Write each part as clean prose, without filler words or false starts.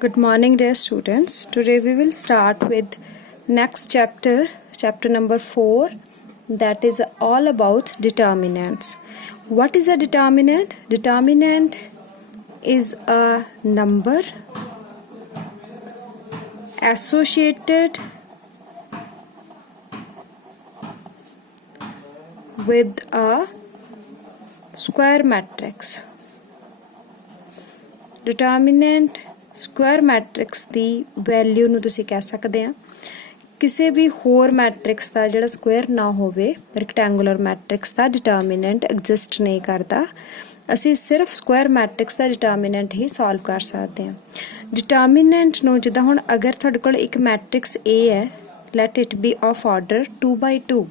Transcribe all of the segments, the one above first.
Good morning, dear students. Today we will start with next chapter, chapter number 4, that is all about determinants. What is a determinant? Determinant is a number associated with a square matrix. Determinant Square matrix ਦੀ ਵੈਲਿਊ ਨੂੰ ਤੁਸੀਂ ਕਹਿ ਸਕਦੇ ਆ ਕਿਸੇ ਵੀ ਹੋਰ ਮੈਟ੍ਰਿਕਸ ਦਾ ਜਿਹੜਾ ਸਕੁਆਇਰ ਨਾ ਹੋਵੇ ਰੈਕਟੈਂਗੂਲਰ ਮੈਟ੍ਰਿਕਸ ਦਾ ਡਿਟਰਮੀਨੈਂਟ ਐਗਜ਼ਿਸਟ ਨਹੀਂ ਕਰਦਾ ਅਸੀਂ ਸਿਰਫ ਸਕੁਆਇਰ ਮੈਟ੍ਰਿਕਸ ਦਾ ਡਿਟਰਮੀਨੈਂਟ ਹੀ ਸੋਲਵ ਕਰ ਸਕਦੇ ਆ ਡਿਟਰਮੀਨੈਂਟ ਨੂੰ ਜਿੱਦਾਂ ਹੁਣ ਅਗਰ ਤੁਹਾਡੇ ਕੋਲ ਇੱਕ ਮੈਟ੍ਰਿਕਸ A ਹੈ let it be of order 2x2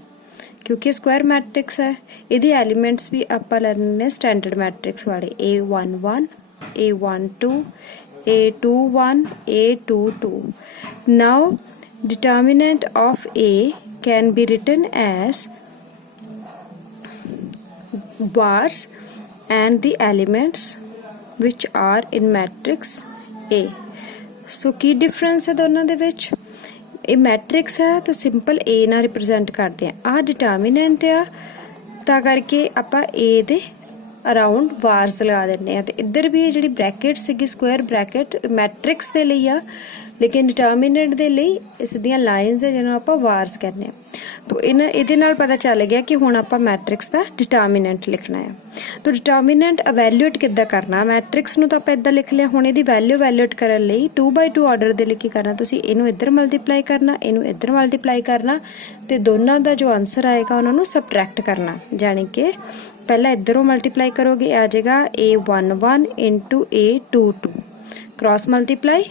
ਕਿਉਂਕਿ ਸਕੁਆਇਰ ਮੈਟ੍ਰਿਕਸ ਹੈ ਇਹਦੇ ਐਲੀਮੈਂਟਸ ਵੀ ਆਪਾਂ ਲੈਣੇ ਨੇ ਸਟੈਂਡਰਡ ਮੈਟ੍ਰਿਕਸ ਵਾਲੇ A11 A12 A21 A22 now determinant of A can be written as bars and the elements which are in matrix A so ਕੀ difference ਹੈ ਦੋਨਾਂ ਦੇ ਵਿੱਚ ਇਹ ਮੈਟ੍ਰਿਕਸ ਹੈ ਤਾਂ ਸਿੰਪਲ A ਨਾਲ ਰਿਪਰੈਜ਼ੈਂਟ ਕਰਦੇ ਆ ਡਿਟਰਮੀਨੈਂਟ ਆ ਤਾਂ ਕਰਕੇ ਆਪਾਂ A ਦੇ ਅਰਾਊਂਡ ਵਾਰਸ ਲਗਾ ਦਿੰਦੇ ਆ ਤੇ ਇੱਧਰ ਵੀ ਇਹ ਜਿਹੜੀ ਬ੍ਰੈਕਟ ਸੀਗੀ ਸਕੁਆਇਰ ਬ੍ਰੈਕਟ ਮੈਟ੍ਰਿਕਸ ਦੇ ਲਈ ਆ ਲੇਕਿਨ ਡਿਟਰਮੀਨੈਂਟ ਦੇ ਲਈ ਇਸ ਦੀਆਂ ਲਾਈਨਸ ਹੈ ਜਿਹਨੂੰ ਆਪਾਂ ਵਾਰਸ ਕਹਿੰਦੇ ਆ ਤਾਂ ਇਹਦੇ ਨਾਲ ਪਤਾ ਚੱਲ ਗਿਆ ਕਿ ਹੁਣ ਆਪਾਂ ਮੈਟ੍ਰਿਕਸ ਦਾ ਡਿਟਰਮੀਨੈਂਟ ਲਿਖਣਾ ਹੈ ਤਾਂ ਡਿਟਰਮੀਨੈਂਟ ਇਵੈਲੂਏਟ ਕਿੱਦਾਂ ਕਰਨਾ ਮੈਟ੍ਰਿਕਸ ਨੂੰ ਤਾਂ ਆਪਾਂ ਇੱਦਾਂ ਲਿਖ ਲਿਆ ਹੁਣ ਇਹਦੀ ਵੈਲਿਊ ਇਵੈਲੂਏਟ ਕਰਨ ਲਈ 2x2 ਆਰਡਰ ਦੇ ਲਈ ਕੀ ਕਰਨਾ ਤੁਸੀਂ ਇਹਨੂੰ ਇੱਧਰ ਮਲਟੀਪਲਾਈ ਕਰਨਾ ਇਹਨੂੰ ਇੱਧਰ ਮਲਟੀਪਲਾਈ ਕਰਨਾ ਤੇ ਦੋਨਾਂ ਦਾ ਜੋ ਆਨਸਰ ਆਏਗਾ ਉਹਨਾਂ ਨੂੰ ਸਬਟ੍ਰੈਕਟ ਕਰਨਾ ਯਾਨੀ ਕਿ पहला इधरों मल्टीप्लाई करोगे आ जाएगा A11 into A22 cross multiply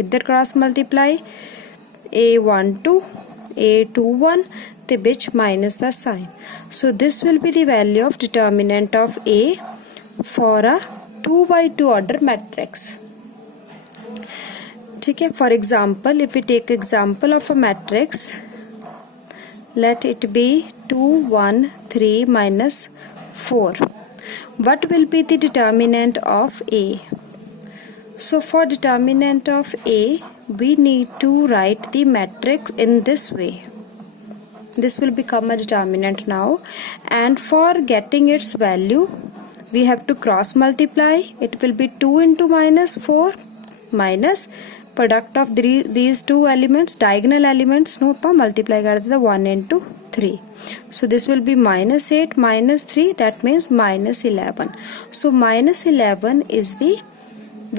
इधर क्रॉस मल्टीप्लाई A12 A21 ते बिच minus the sign so this will be the value of determinant of A for a 2x2 order matrix ठीक है for example if we take example of a matrix let it be 2 1 3 minus 4 what will be the determinant of A so for determinant of A we need to write the matrix in this way this will become a determinant now and for getting its value we have to cross multiply it will be 2 into minus 4 minus product of these two elements diagonal elements no pa multiply kar deta 1 into 3 so this will be minus 8 minus 3 that means minus 11 so minus 11 is the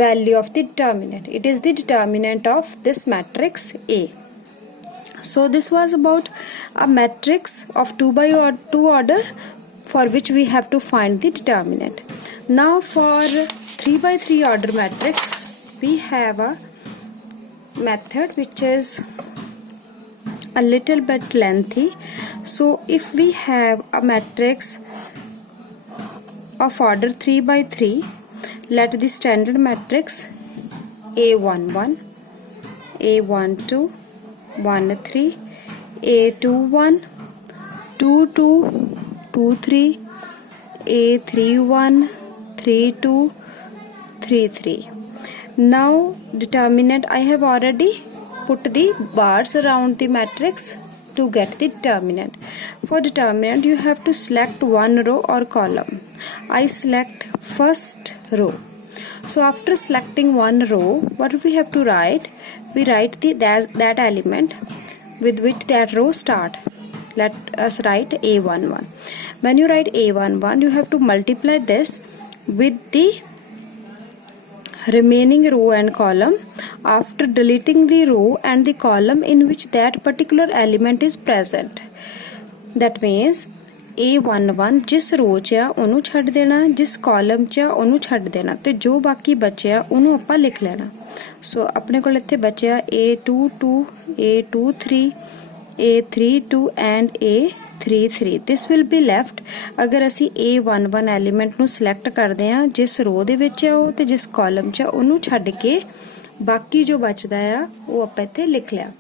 value of the determinant it is the determinant of this matrix A so this was about a matrix of 2x2 order for which we have to find the determinant now for 3x3 order matrix we have a method which is a little bit lengthy so if we have a matrix of order 3x3 let the standard matrix A11 A12 1 3 A21 2 2 2 3 A31 3 2 3 3 now determinant I have already put the bars around the matrix to get the determinant for determinant you have to select one row or column I select first row so after selecting one row what we have to write we write that element with which that row start let us write A11 when you write A11 you have to multiply this with the remaining row and column after deleting the row and the column in which that particular element is present that means A11 जिस रो च ਉਹਨੂੰ ਛੱਡ ਦੇਣਾ ਜਿਸ ਕਾਲਮ ਚ ਉਹਨੂੰ ਛੱਡ ਦੇਣਾ ਤੇ ਜੋ ਬਾਕੀ ਬਚਿਆ ਉਹਨੂੰ ਆਪਾਂ ਲਿਖ ਲੈਣਾ ਸੋ ਆਪਣੇ ਕੋਲ ਇੱਥੇ ਬਚਿਆ A22 A23 A32 and A33 this will be left ਅਗਰ ਅਸੀਂ A11 ਐਲੀਮੈਂਟ ਨੂੰ ਸਿਲੈਕਟ ਕਰਦੇ ਆ ਜਿਸ ਰੋ ਦੇ ਵਿੱਚ ਆ ਉਹ ਤੇ ਜਿਸ ਕਾਲਮ 'ਚ ਉਹਨੂੰ ਛੱਡ ਕੇ ਬਾਕੀ ਜੋ ਬਚਦਾ ਆ ਉਹ ਆਪਾਂ ਇੱਥੇ ਲਿਖ ਲਿਆ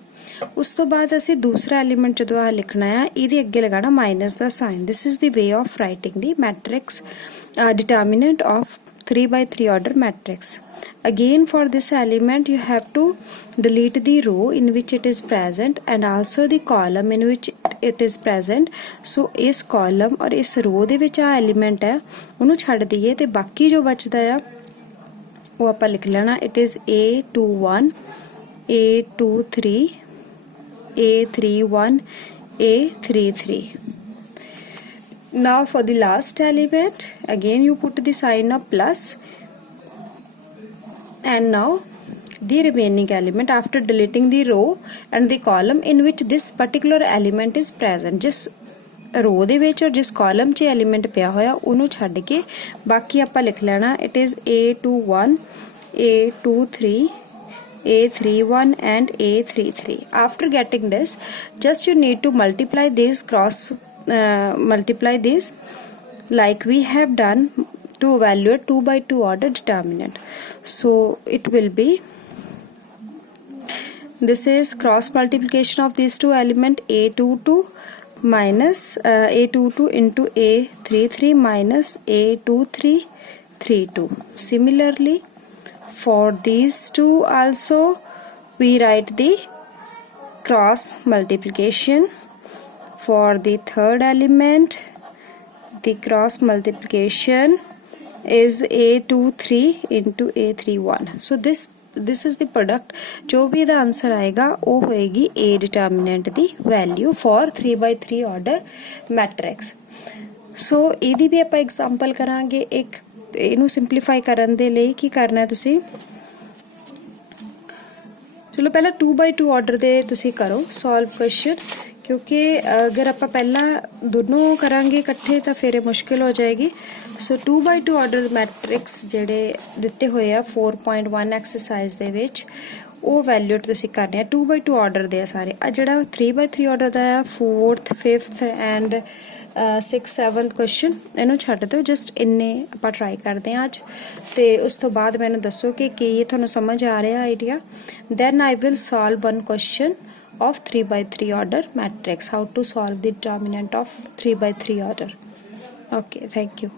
ਉਸ ਤੋਂ ਬਾਅਦ ਅਸੀਂ ਦੂਸਰਾ ਐਲੀਮੈਂਟ ਜਦੋਂ ਆ ਲਿਖਣਾ ਆ ਇਹਦੇ ਅੱਗੇ ਲਗਾਣਾ ਮਾਈਨਸ ਦਾ sign this is the way of writing the matrix determinant of 3 by 3 order matrix. Again for this element you have to delete the row in which it is present and also the column in which it is present. So इस column और इस row ਦੇ ਵਿੱਚ ਆ element है ਉਹਨੂੰ ਛੱਡ ਦਈਏ ਤੇ ਬਾਕੀ ਜੋ ਬਚਦਾ ਆ ਉਹ ਆਪਾਂ ਲਿਖ ਲੈਣਾ it is A21 A23 A31 A33. Now for the last element again you put the sign of plus and now the remaining element after deleting the row and the column in which this particular element is present. जिस row ਦੇ ਵਿੱਚ और जिस column 'ਚ element ਪਿਆ ਹੋਇਆ ਉਹਨੂੰ ਛੱਡ ਕੇ ਬਾਕੀ ਆਪਾਂ ਲਿਖ ਲੈਣਾ it is A21 A23 A31 and A33. After getting this just you need to multiply these multiply these like we have done to evaluate 2 by 2 order determinant. So it will be, this is cross multiplication of these two element A22 minus A22 into A33 minus A2332. Similarly for these two also we write the cross multiplication. For the third element the cross multiplication is A23 into A31. So this is the product. जो भी ਇਹਦਾ आंसर आएगा ਉਹ ਹੋਏਗੀ A determinant the value for 3 by 3 order matrix. So ਇਹਦੀ ਵੀ ਆਪਾਂ example ਕਰਾਂਗੇ. ਇੱਕ ਇਹਨੂੰ simplify ਕਰਨ ਦੇ ਲਈ ਕੀ ਕਰਨਾ ਤੁਸੀਂ ਚਲੋ ਪਹਿਲਾਂ 2 by 2 order ਦੇ ਤੁਸੀਂ ਕਰੋ solve question ਕਿਉਂਕਿ ਅਗਰ ਆਪਾਂ ਪਹਿਲਾਂ ਦੋਨੋਂ ਕਰਾਂਗੇ ਇਕੱਠੇ ਤਾਂ ਫਿਰ ਇਹ ਮੁਸ਼ਕਿਲ ਹੋ ਜਾਏਗੀ. ਸੋ 2 by 2 order ਮੈਟ੍ਰਿਕਸ ਜਿਹੜੇ ਦਿੱਤੇ ਹੋਏ ਆ 4.1 ਐਕਸਰਸਾਈਜ਼ ਦੇ ਵਿੱਚ ਉਹ ਵੈਲਿਊਟ ਤੁਸੀਂ ਕਰਨੇ ਆ 2 by 2 order ਦੇ ਆ ਸਾਰੇ. ਆ ਜਿਹੜਾ 3 by 3 order ਦਾ ਆ 4th 5th and 6th 7th question ਇਹਨੂੰ ਛੱਡ ਦਿਓ. ਜਸਟ ਇੰਨੇ ਆਪਾਂ ਟਰਾਈ ਕਰਦੇ ਹਾਂ ਅੱਜ ਤੇ ਉਸ ਤੋਂ ਬਾਅਦ ਮੈਨੂੰ ਦੱਸੋ ਕਿ ਕੀ ਇਹ ਤੁਹਾਨੂੰ ਸਮਝ ਆ ਰਿਹਾ idea. Then I will solve one question of 3 by 3 order matrix, how to solve the determinant of 3 by 3 order. Okay, thank you.